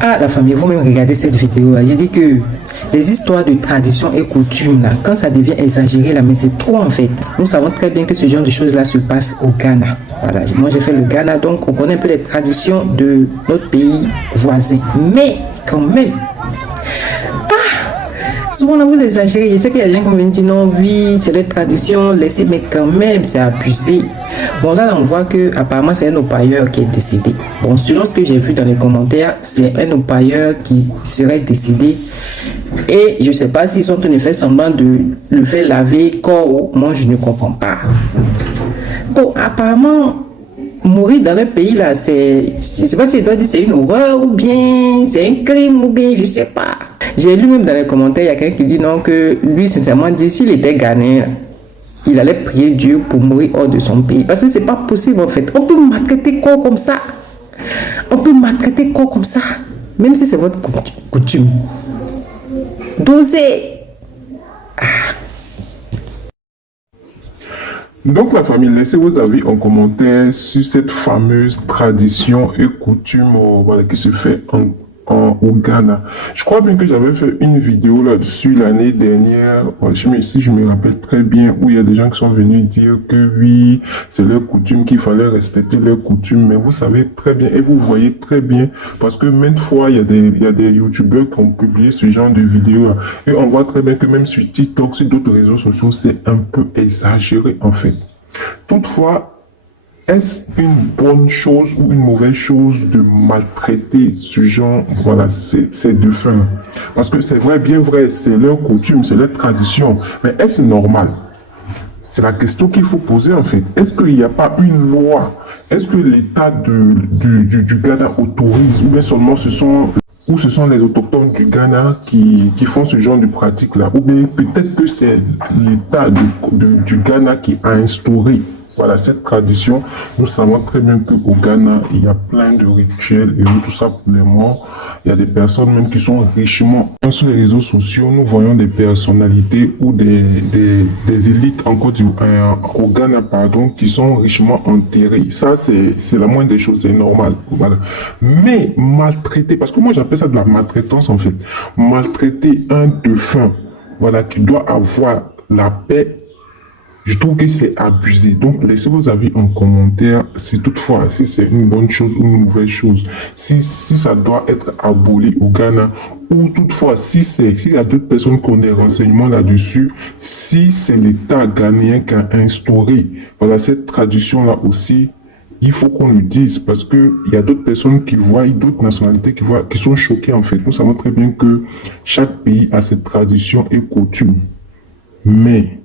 Ah, la famille, vous-même regardez cette vidéo. Je dis que les histoires de tradition et coutumes, là, quand ça devient exagéré, là, mais c'est trop en fait. Nous savons très bien que ce genre de choses-là se passe au Ghana. Voilà, moi j'ai fait le Ghana, donc on connaît un peu les traditions de notre pays voisin. Mais quand même, souvent, là, vous exagérez. Je sais qu'il y a des gens qui me disent non, oui, c'est les traditions, laissez, mais quand même, c'est abusé. Bon, là, on voit que apparemment c'est un opailleur qui est décédé. Bon, selon ce que j'ai vu dans les commentaires, c'est un opailleur qui serait décédé. Et je ne sais pas s'ils sont en effet semblant de le faire laver corps ou moi, je ne comprends pas. Bon, apparemment, mourir dans le pays, là, c'est... Je ne sais pas si je dois dire c'est une horreur ou bien c'est un crime ou bien je ne sais pas. J'ai lu même dans les commentaires, il y a quelqu'un qui dit non, que lui, sincèrement, dit s'il était ghanéen, il allait prier Dieu pour mourir hors de son pays. Parce que c'est pas possible en fait. On peut maltraiter corps comme ça. On peut maltraiter corps comme ça. Même si c'est votre coutume. Dosez. Donc la famille, laissez vos avis en commentaire sur cette fameuse tradition et coutume voilà, qui se fait au Ghana. Je crois bien que j'avais fait une vidéo là-dessus l'année dernière, si je me rappelle très bien, où il y a des gens qui sont venus dire que oui, c'est leur coutume, qu'il fallait respecter leurs coutumes, mais vous savez très bien, et vous voyez très bien, parce que maintes fois, il y a des youtubeurs qui ont publié ce genre de vidéos là, et on voit très bien que même sur TikTok, sur d'autres réseaux sociaux, c'est un peu exagéré en fait. Toutefois, est-ce une bonne chose ou une mauvaise chose de maltraiter ce genre, voilà, ces défunts? Parce que c'est vrai, bien vrai, c'est leur coutume, c'est leur tradition. Mais est-ce normal? C'est la question qu'il faut poser en fait. Est-ce qu'il n'y a pas une loi? Est-ce que l'État du Ghana autorise ou bien seulement ce sont les autochtones du Ghana qui font ce genre de pratique-là? Ou bien peut-être que c'est l'État du Ghana qui a instauré, voilà, cette tradition. Nous savons très bien qu'au Ghana, il y a plein de rituels et tout ça pour les morts. Il y a des personnes même qui sont richement... Sur les réseaux sociaux, nous voyons des personnalités ou des élites au Ghana, pardon, qui sont richement enterrées. Ça, c'est la moindre des choses, c'est normal. Voilà. Mais maltraiter, parce que moi j'appelle ça de la maltraitance en fait. Maltraiter un défunt, voilà, qui doit avoir la paix, je trouve que c'est abusé. Donc, laissez vos avis en commentaire si toutefois, si c'est une bonne chose ou une mauvaise chose. Si ça doit être aboli au Ghana. Ou toutefois, s'il y a d'autres personnes qui ont des renseignements là-dessus, si c'est l'État ghanéen qui a instauré, voilà, cette tradition-là aussi, il faut qu'on le dise parce que il y a d'autres personnes qui voient, d'autres nationalités qui sont choquées en fait. Nous savons très bien que chaque pays a cette tradition et coutume. Mais